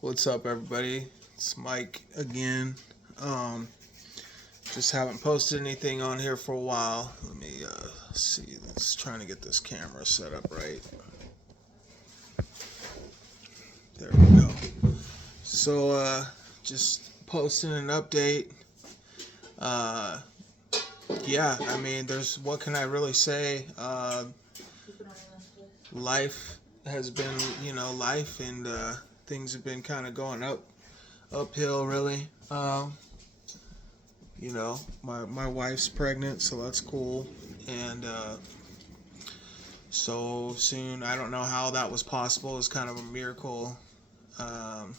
What's up, everybody? It's Mike again. Um, just haven't posted anything on here for a while. Let me see. Let's trying to get this camera set up right. There we go. So, just posting an update. Uh, yeah, I mean, there's what can I really say? Life has been, life, and things have been kind of going uphill, really. My wife's pregnant, so that's cool. And so soon, I don't know how that was possible. It's kind of a miracle. Um,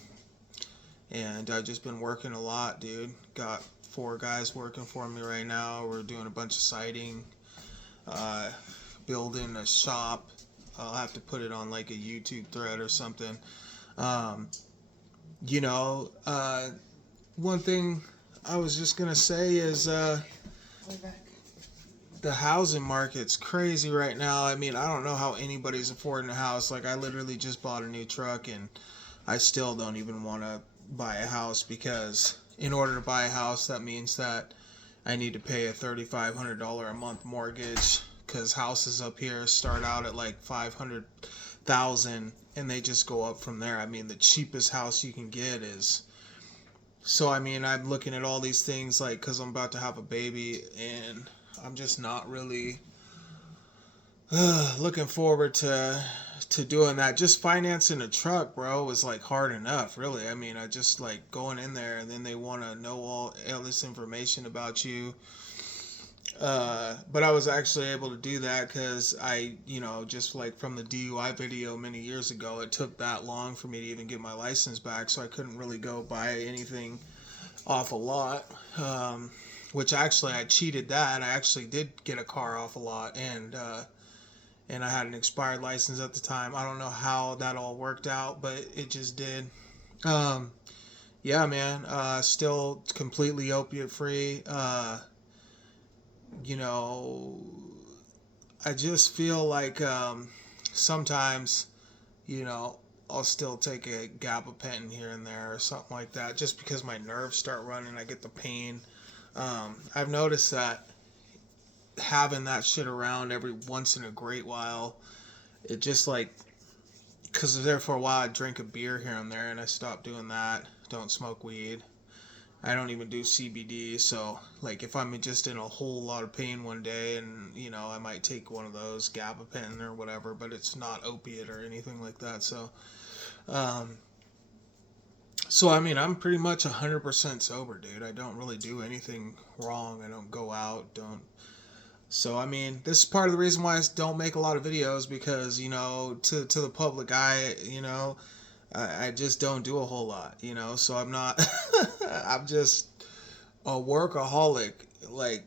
and I've just been working a lot, dude. Got 4 guys working for me right now. We're doing a bunch of siding, uh, building a shop. I'll have to put it on like a YouTube thread or something. Um, you know, uh, One thing I was just gonna say is the housing market's crazy right now. I mean, I don't know how anybody's affording a house. Like, I literally just bought a new truck, and I still don't even want to buy a house because in order to buy a house, that means that I need to pay a $3,500 a month mortgage because houses up here start out at like 500,000 and they just go up from there. I mean, the cheapest house you can get is so. I mean, I'm looking at all these things like because I'm about to have a baby and I'm just not really looking forward to doing that. Just financing a truck, bro, was like hard enough, really. I mean, I just like going in there and then they want to know all this information about you. But I was actually able to do that because just like from the DUI video many years ago, it took that long for me to even get my license back, so I couldn't really go buy anything off a lot. Which actually I cheated that. I actually did get a car off a lot, and I had an expired license at the time. I don't know how that all worked out, but it just did. Um, yeah, man. Still completely opiate free. You know, I just feel like sometimes, you know, I'll still take a gabapentin here and there or something like that, just because my nerves start running. I get the pain. I've noticed that having that shit around every once in a great while, it just like because there for a while I drink a beer here and there, and I stopped doing that. Don't smoke weed. I don't even do CBD. So like if I'm just in a whole lot of pain one day, and I might take one of those gabapentin or whatever, but it's not opiate or anything like that. Um, so I mean I'm pretty much 100% sober, dude. I don't really do anything wrong. I don't go out. Don't So I mean, this is part of the reason why I don't make a lot of videos because to the public eye, I just don't do a whole lot, So I'm not, I'm just a workaholic, like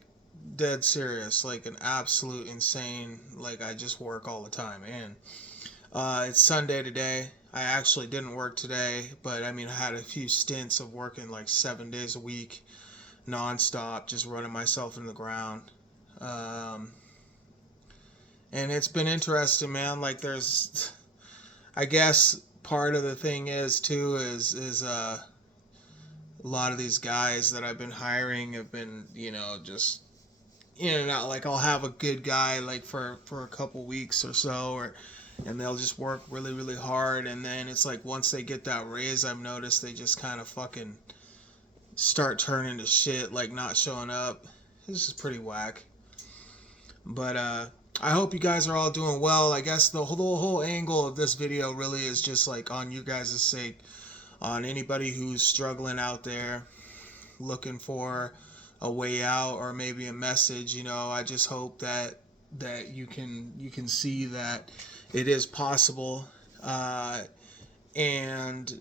dead serious, like an absolute insane. Like I just work all the time, and it's Sunday today. I actually didn't work today, but I mean, I had a few stints of working like 7 days a week, nonstop, just running myself in the ground. Um, and it's been interesting, man. Like I guess part of the thing is too is a lot of these guys that I've been hiring have been just in and out. Like I'll have a good guy like for a couple weeks or so, or and they'll just work really really hard, and then it's like once they get that raise, I've noticed they just kind of fucking start turning to shit, like not showing up. This is pretty whack. But I hope you guys are all doing well. I guess the whole angle of this video really is just like on you guys' sake, on anybody who's struggling out there, looking for a way out or maybe a message. I just hope that you can see that it is possible. And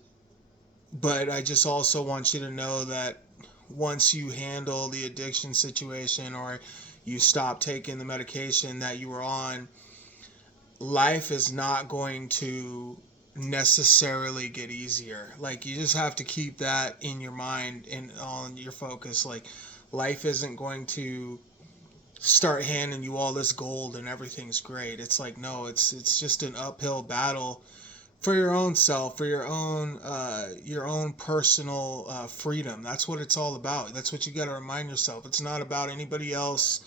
but I just also want you to know that once you handle the addiction situation or you stop taking the medication that you were on, life is not going to necessarily get easier. Like you just have to keep that in your mind and on your focus. Like life isn't going to start handing you all this gold and everything's great. It's like no, it's just an uphill battle for your own self, for your own personal freedom. That's what it's all about. That's what you got to remind yourself. It's not about anybody else.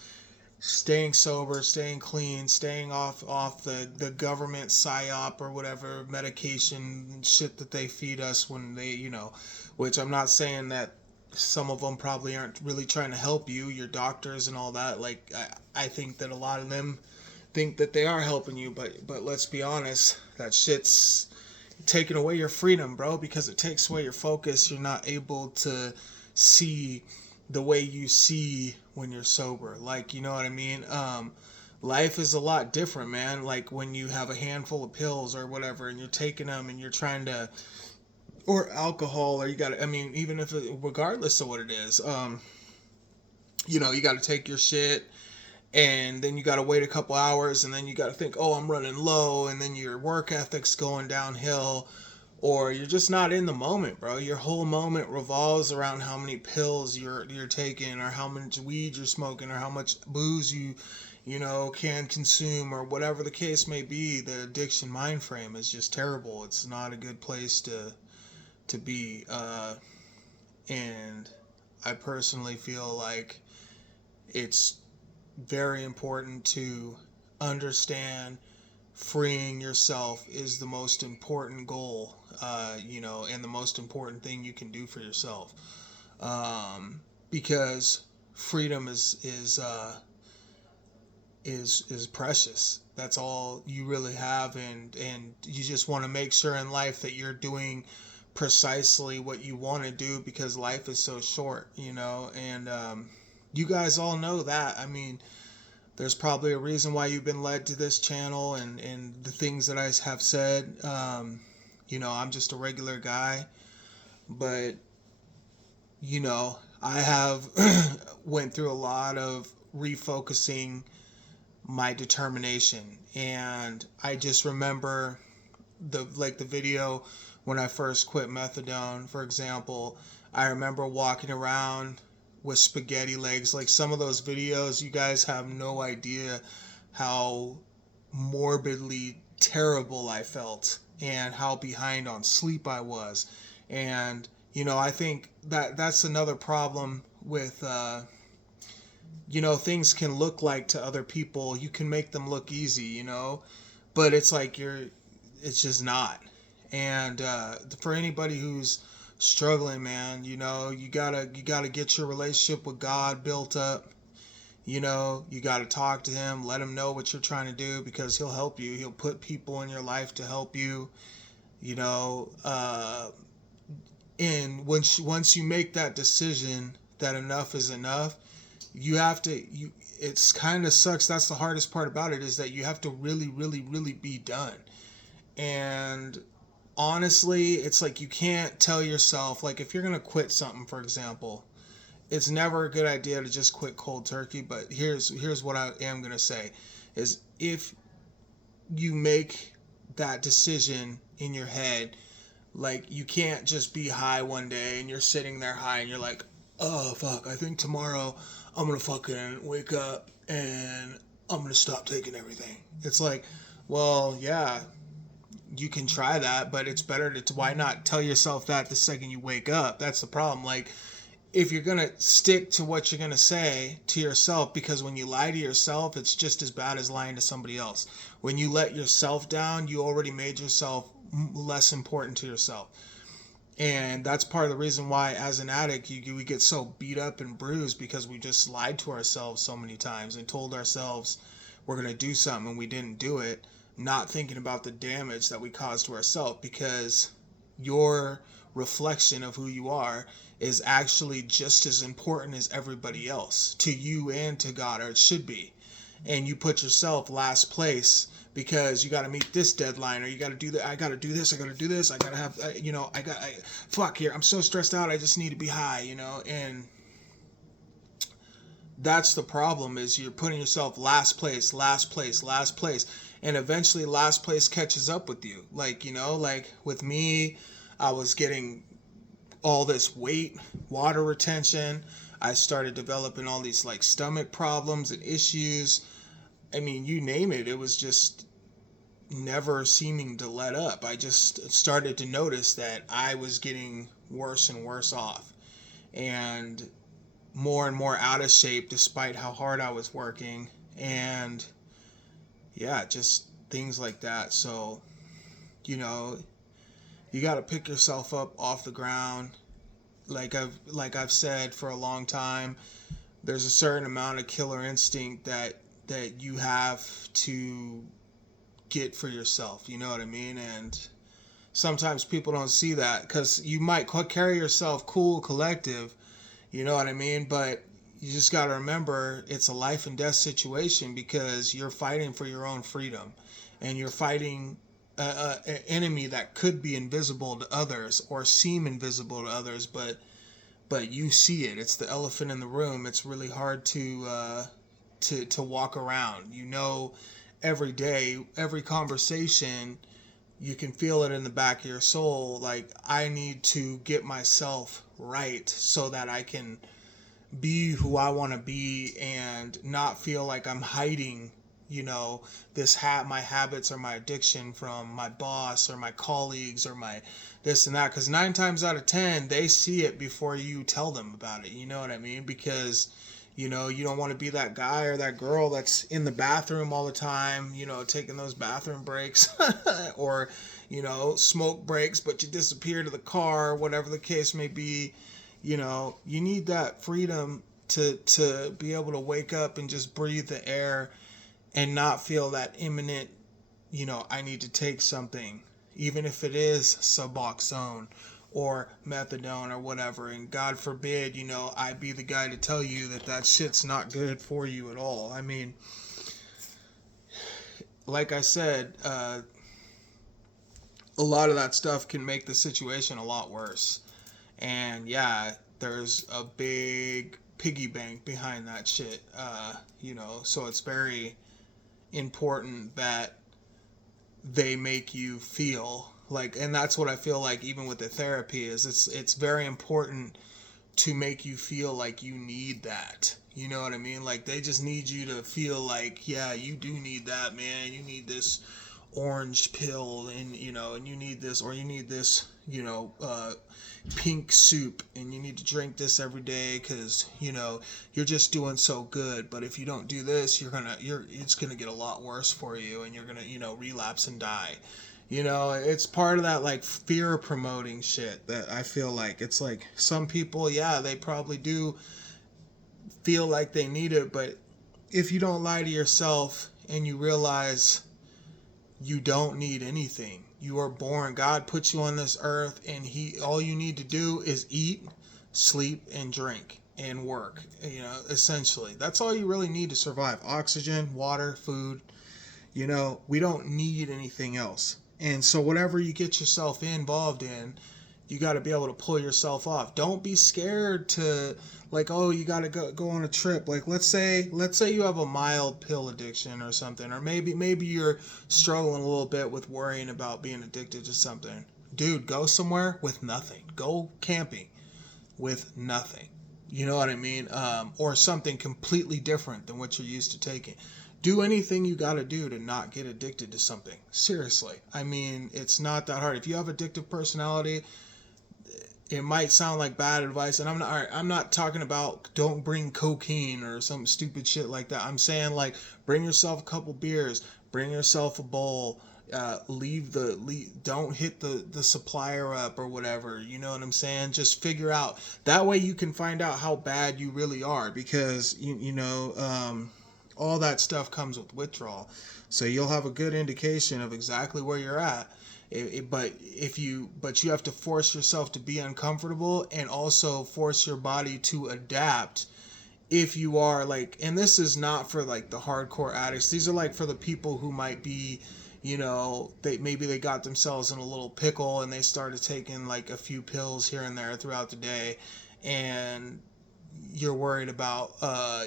Staying sober, staying clean, staying off the government psyop or whatever medication shit that they feed us when they, which I'm not saying that some of them probably aren't really trying to help you, your doctors and all that. Like I think that a lot of them think that they are helping you, but let's be honest, that shit's taking away your freedom, bro, because it takes away your focus. You're not able to see the way you see when you're sober. Like, you know what I mean? Life is a lot different, man. Like when you have a handful of pills or whatever and you're taking them and you're trying to, or alcohol, or you got to, I mean, even if it, regardless of what it is, you got to take your shit and then you got to wait a couple hours and then you got to think, oh, I'm running low, and then your work ethic's going downhill, or you're just not in the moment, bro. Your whole moment revolves around how many pills you're taking, or how much weed you're smoking, or how much booze you can consume, or whatever the case may be. The addiction mind frame is just terrible. It's not a good place to be, and I personally feel like it's very important to understand freeing yourself is the most important goal, and the most important thing you can do for yourself, because freedom is precious. That's all you really have, and you just want to make sure in life that you're doing precisely what you want to do, because life is so short, and you guys all know that. I mean, there's probably a reason why you've been led to this channel and the things that I have said. I'm just a regular guy, but I have went through a lot of refocusing my determination, and I just remember the video when I first quit methadone, for example. I remember walking around with spaghetti legs. Like, some of those videos, you guys have no idea how morbidly terrible I felt and how behind on sleep I was. And I think that that's another problem with things can look like to other people, you can make them look easy, but it's like it's just not. And for anybody who's struggling, man, you gotta get your relationship with God built up. You gotta talk to him, let him know what you're trying to do, because he'll help you. He'll put people in your life to help you. And once you make that decision that enough is enough, you have to, it's kind of sucks. That's the hardest part about it, is that you have to really, really, really be done. And honestly, it's like, you can't tell yourself, like, if you're going to quit something, for example, it's never a good idea to just quit cold turkey. But here's what I am going to say is, if you make that decision in your head, like, you can't just be high one day and you're sitting there high and you're like, oh fuck, I think tomorrow I'm gonna fucking wake up and I'm gonna stop taking everything. It's like, well, yeah, you can try that, but it's better to, why not tell yourself that the second you wake up? That's the problem. Like, if you're gonna stick to what you're gonna say to yourself, because when you lie to yourself, it's just as bad as lying to somebody else. When you let yourself down, you already made yourself less important to yourself. And that's part of the reason why, as an addict, we get so beat up and bruised, because we just lied to ourselves so many times and told ourselves we're going to do something and we didn't do it, not thinking about the damage that we caused to ourselves. Because your reflection of who you are is actually just as important as everybody else, to you and to God, or it should be. And you put yourself last place because you got to meet this deadline, or you got to do that. I got to do this. I got to do this. I got to have, fuck here. I'm so stressed out. I just need to be high, and that's the problem, is you're putting yourself last place. And eventually last place catches up with you. Like with me, I was getting all this weight, water retention. I started developing all these stomach problems and issues. I mean, you name it. It was just never seeming to let up. I just started to notice that I was getting worse and worse off, and more out of shape despite how hard I was working. And yeah, just things like that. So, you know, you got to pick yourself up off the ground. Like I've said for a long time, there's a certain amount of killer instinct that you have to get for yourself. You know what I mean? And sometimes people don't see that because you might carry yourself cool, collective. You know what I mean? But you just got to remember it's a life and death situation because you're fighting for your own freedom, and you're fighting an enemy that could be invisible to others or seem invisible to others, but you see it. It's the elephant in the room. It's really hard to walk around. You know, every day, every conversation, you can feel it in the back of your soul. Like, I need to get myself right so that I can be who I want to be and not feel like I'm hiding, you know, my habits or my addiction from my boss or my colleagues or my this and that. Because 9 times out of 10, they see it before you tell them about it. You know what I mean? Because, you know, you don't want to be that guy or that girl that's in the bathroom all the time, you know, taking those bathroom breaks or, you know, smoke breaks, but you disappear to the car, whatever the case may be. You know, you need that freedom to be able to wake up and just breathe the air and not feel that imminent, you know, I need to take something, even if it is Suboxone or methadone or whatever. And God forbid, you know, I be the guy to tell you that shit's not good for you at all. I mean, like I said, a lot of that stuff can make the situation a lot worse. And yeah, there's a big piggy bank behind that shit. You know, so it's very important that they make you feel like, and that's what I feel like even with the therapy is it's very important to make you feel like you need that. You know what I mean? Like, they just need you to feel like, yeah, you do need that, man. You need this orange pill, and you know, and you need this, or you need this, you know, pink soup, and you need to drink this every day because, you know, you're just doing so good. But if you don't do this, it's gonna get a lot worse for you, and you're gonna, you know, relapse and die. You know, it's part of that like fear promoting shit that I feel like it's like some people, yeah, they probably do feel like they need it, but if you don't lie to yourself and you realize you don't need anything. You are born. God put you on this earth, and all you need to do is eat, sleep, and drink and work. You know, essentially, that's all you really need to survive. Oxygen, water, food. You know, we don't need anything else. And so whatever you get yourself involved in, you got to be able to pull yourself off. Don't be scared to, like, oh, you got to go on a trip. Like, let's say you have a mild pill addiction or something, or maybe you're struggling a little bit with worrying about being addicted to something. Dude, go somewhere with nothing. Go camping with nothing. You know what I mean? Or something completely different than what you're used to taking. Do anything you got to do to not get addicted to something. Seriously. I mean, it's not that hard. If you have addictive personality, it might sound like bad advice, and I'm not talking about don't bring cocaine or some stupid shit like that. I'm saying, like, bring yourself a couple beers, bring yourself a bowl, don't hit the supplier up or whatever. You know what I'm saying? Just figure out, that way you can find out how bad you really are, because you know, all that stuff comes with withdrawal, so you'll have a good indication of exactly where you're at. But you have to force yourself to be uncomfortable, and also force your body to adapt. If you are like, and this is not for like the hardcore addicts, these are like for the people who might be, you know, they got themselves in a little pickle and they started taking like a few pills here and there throughout the day, and you're worried about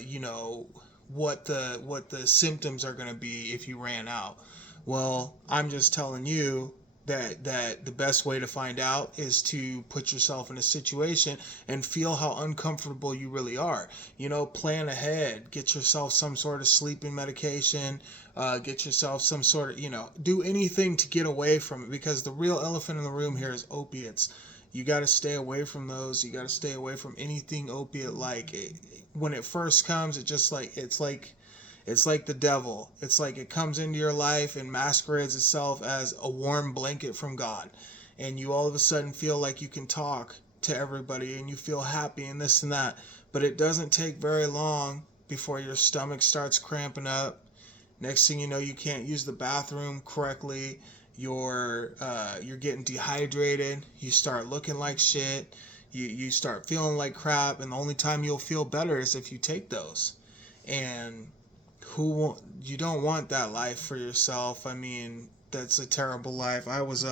you know, what the symptoms are going to be if you ran out. Well, I'm just telling you that the best way to find out is to put yourself in a situation and feel how uncomfortable you really are. Plan ahead, get yourself some sort of sleeping medication, get yourself some sort of, do anything to get away from it, because the real elephant in the room here is opiates. You got to stay away from those. You got to stay away from anything opiate like. When it first comes, it's like the devil. It's like it comes into your life and masquerades itself as a warm blanket from God. And you all of a sudden feel like you can talk to everybody and you feel happy and this and that. But it doesn't take very long before your stomach starts cramping up. Next thing you know, you can't use the bathroom correctly. You're getting dehydrated. You start looking like shit. You start feeling like crap. And the only time you'll feel better is if you take those. And you don't want that life for yourself. I mean, that's a terrible life. I was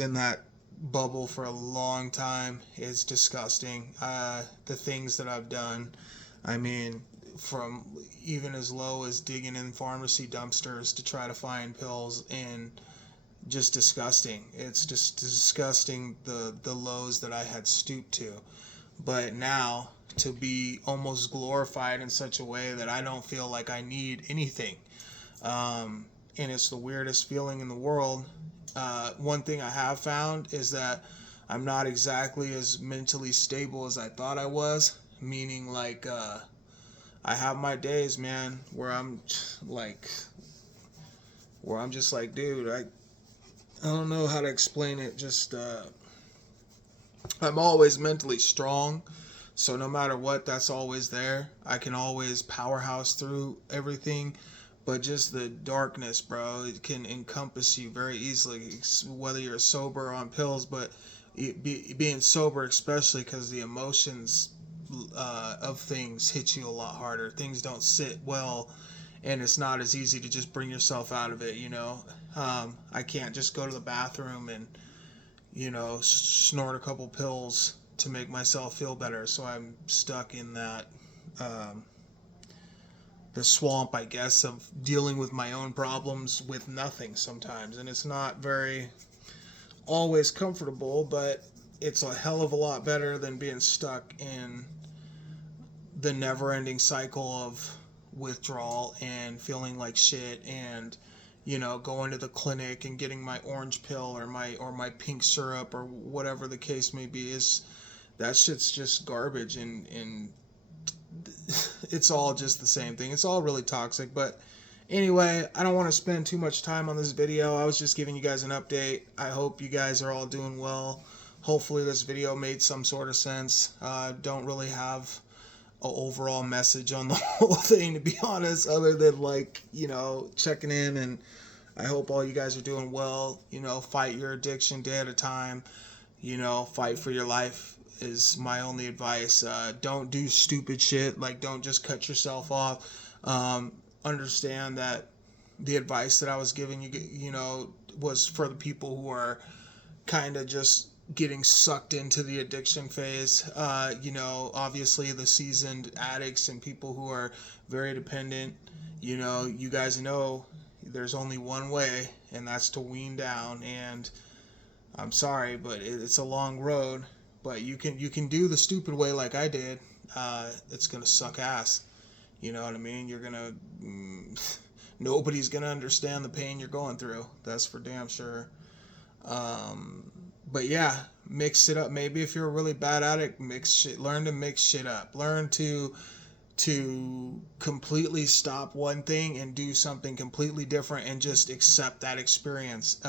in that bubble for a long time. It's disgusting. The things that I've done. I mean, from even as low as digging in pharmacy dumpsters to try to find pills, and just disgusting. It's just disgusting the lows that I had stooped to. But now, to be almost glorified in such a way that I don't feel like I need anything. And it's the weirdest feeling in the world. One thing I have found is that I'm not exactly as mentally stable as I thought I was. Meaning, like, I have my days, man, where I'm just like, dude, I don't know how to explain it. Just, I'm always mentally strong. So no matter what, that's always there. I can always powerhouse through everything. But just the darkness, bro, it can encompass you very easily, whether you're sober or on pills. But being sober, especially, because the emotions of things hit you a lot harder. Things don't sit well, and it's not as easy to just bring yourself out of it, I can't just go to the bathroom and, snort a couple pills to make myself feel better. So I'm stuck in that, the swamp, I guess, of dealing with my own problems with nothing sometimes. And it's not very always comfortable, but it's a hell of a lot better than being stuck in the never-ending cycle of withdrawal and feeling like shit, and going to the clinic and getting my orange pill or my pink syrup or whatever the case may be. Is that shit's just garbage, and it's all just the same thing. It's all really toxic. But anyway, I don't want to spend too much time on this video. I was just giving you guys an update. I hope you guys are all doing well. Hopefully this video made some sort of sense. Don't really have an overall message on the whole thing, to be honest, other than checking in. And I hope all you guys are doing well. Fight your addiction day at a time. Fight for your life is my only advice. Don't do stupid shit. Don't just cut yourself off. Understand that the advice that I was giving you, was for the people who are kind of just getting sucked into the addiction phase. Obviously the seasoned addicts and people who are very dependent, you guys know there's only one way, and that's to wean down. And I'm sorry, but it's a long road. But you can do the stupid way like I did. It's gonna suck ass. You know what I mean? You're gonna nobody's gonna understand the pain you're going through. That's for damn sure. But yeah, mix it up. Maybe if you're a really bad addict, learn to mix shit up. Learn to completely stop one thing and do something completely different, and just accept that experience.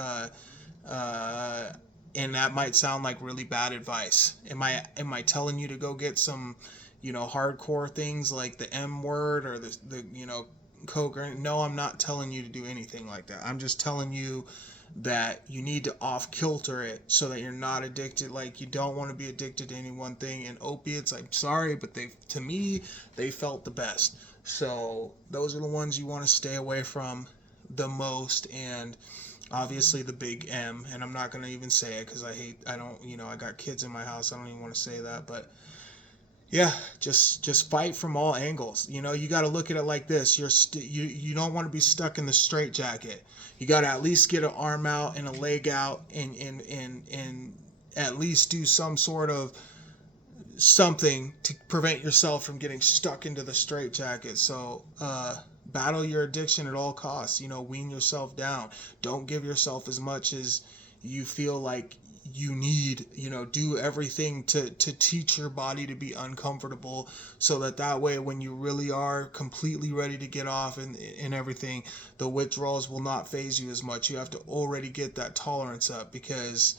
And that might sound like really bad advice. Am I telling you to go get some, hardcore things like the M word or the coke? No, I'm not telling you to do anything like that. I'm just telling you that you need to off kilter it so that you're not addicted. You don't want to be addicted to any one thing. And opiates, I'm sorry, but to me they felt the best. So those are the ones you want to stay away from the most. And obviously the big M, and I'm not going to even say it because I got kids in my house. I don't even want to say that. But Yeah, just fight from all angles. You know, you got to look at it like this. You don't want to be stuck in the straight jacket. You got to at least get an arm out and a leg out, and at least do some sort of something to prevent yourself from getting stuck into the straight jacket. So battle your addiction at all costs. You know, wean yourself down. Don't give yourself as much as you feel like you need. You know, do everything to teach your body to be uncomfortable, so that way when you really are completely ready to get off and everything, the withdrawals will not phase you as much. You have to already get that tolerance up, because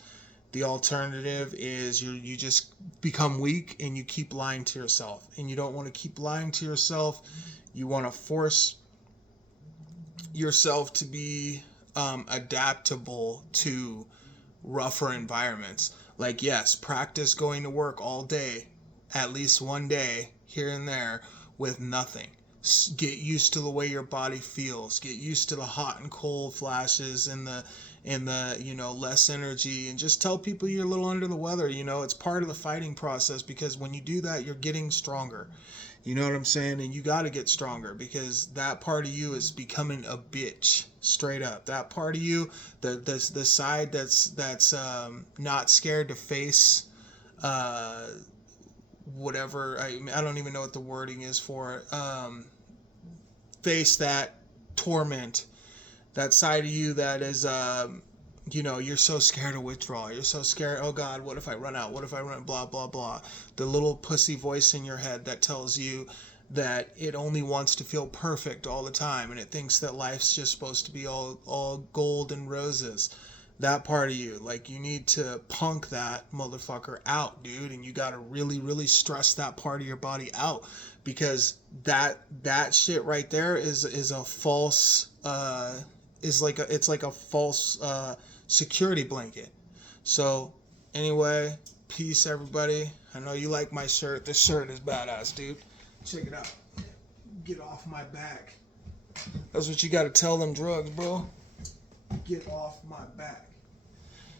the alternative is you just become weak and you keep lying to yourself. And you don't want to keep lying to yourself. You want to force yourself to be adaptable to rougher environments. Like, yes, practice going to work all day, at least one day here and there, with nothing. Get used to the way your body feels. Get used to the hot and cold flashes and the you know, less energy, and just tell people you're a little under the weather. You know, it's part of the fighting process, because when you do that, you're getting stronger. You know what I'm saying? And you got to get stronger, because that part of you is becoming a bitch, straight up. That part of you, the side that's not scared to face whatever, I don't even know what the wording is for it. Face that torment, that side of you that is you know, you're so scared of withdrawal. You're so scared, oh God, what if I run out? What if I run, blah, blah, blah. The little pussy voice in your head that tells you that it only wants to feel perfect all the time, and it thinks that life's just supposed to be all gold and roses. That part of you, like, you need to punk that motherfucker out, dude, and you got to really, really stress that part of your body out, because that shit right there is a false it's like a false security blanket. So anyway, peace everybody. I know you like my shirt. This shirt is badass, dude. Check it out. Get off my back. That's what you got to tell them drugs, bro. Get off my back.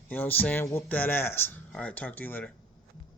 You know what I'm saying? Whoop that ass. All right, talk to you later.